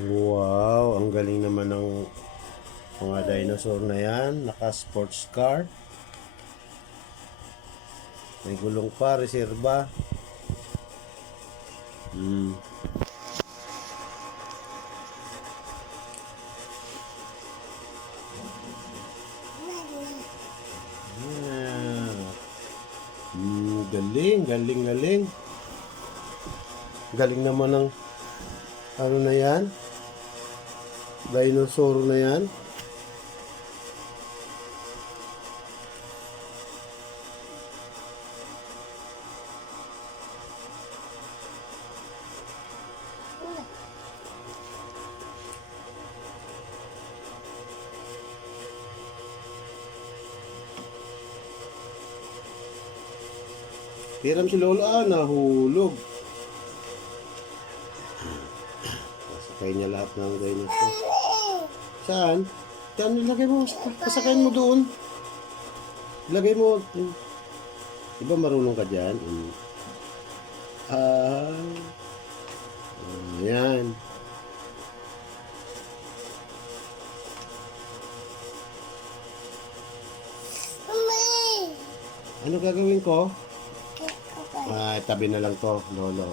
Wow, ang galing naman ng mga dinosaur na yan. Naka-sports car. May gulong pa, reserba. Hmm. Yeah. Galing, galing, galing. Galing naman ng ano na yan. Dinosaur na yan. Hiram si Lola, nahulog. Pasakay niya lahat ng dinosaur. Saan? Saan ilagay mo? Pasakayin mo doon. Ilagay mo. Iba marunong ka dyan? Yan. Ano gagawin ko? Tabi na lang to, Lolo.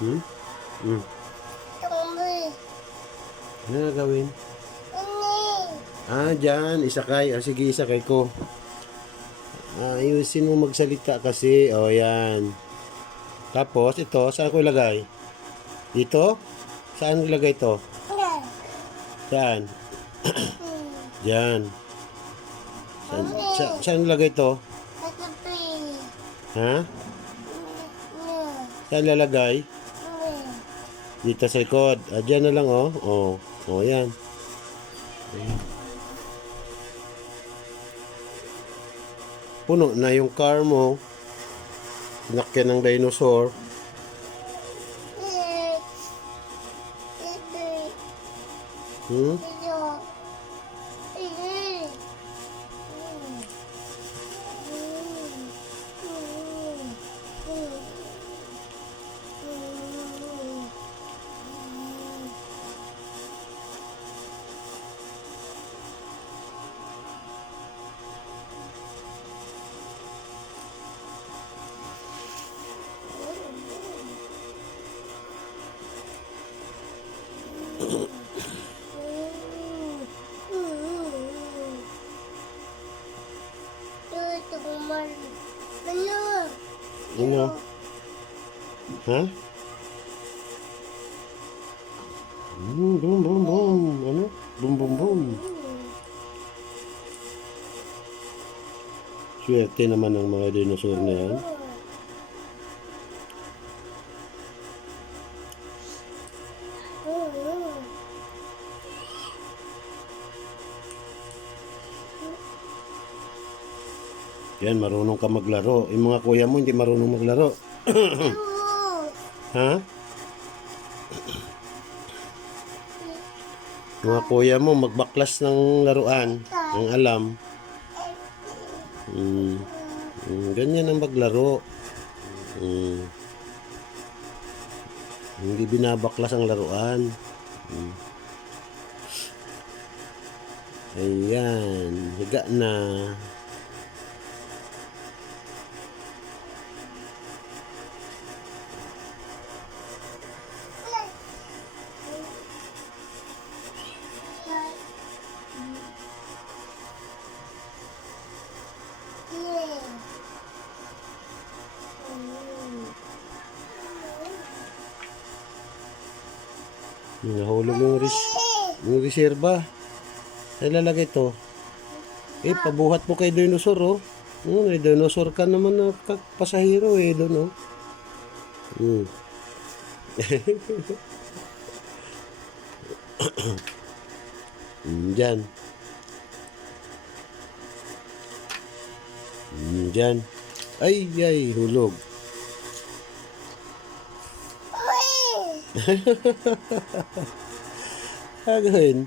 Hmm? Hmm. Ano gagawin? Dyan. Isakay. Sige, isakay ko. Ayusin mo magsalita kasi. Yan. Tapos, ito. Saan ko ilagay? Dito? Saan ilagay ito? Saan? Diyan. Saan ilagay ito? Ha? Saan lalagay? Dito sa likod. Diyan na lang, oh. Yan. Puno na yung car mo. Sinakyan ng dinosaur. Hmm? Ano? Ha? Boom, boom, boom, boom. Ano? Boom, boom, boom. Swerte naman ng mga dinosaur na yan. Yan, marunong ka maglaro. Yung mga kuya mo hindi marunong maglaro. Ha? Mga kuya mo magbaklas ng laruan. Ang alam. Ganyan ang maglaro. Hindi binabaklas ang laruan. Ayan. Higa na. Nahulog yung reserba. Ay lalagay ito. Pabuhat mo kay dinosaur, oh. May dinosaur ka naman na pasahero, doon, oh. Dyan. Dyan. Ay, hulog. Gagawin.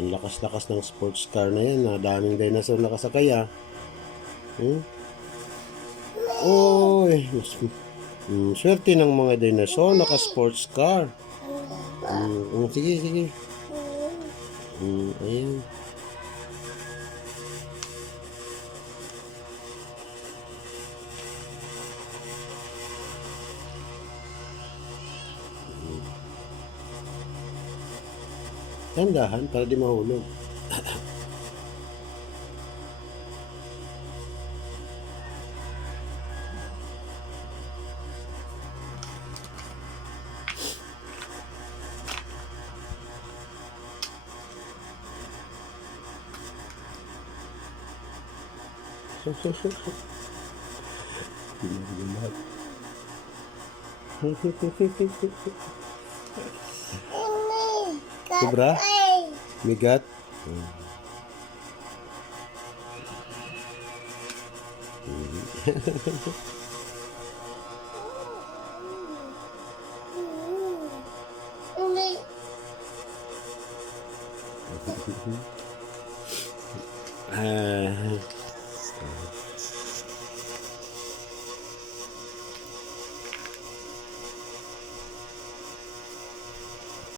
Ang lakas-lakas ng sports car na yan. Daming dinosaur nakasakay ah. Oy, swerte ng mga dinosaur naka-sports car. Sige, sige. Ayan. Tandahan para di mahulog. Sobra? Migat? Ah.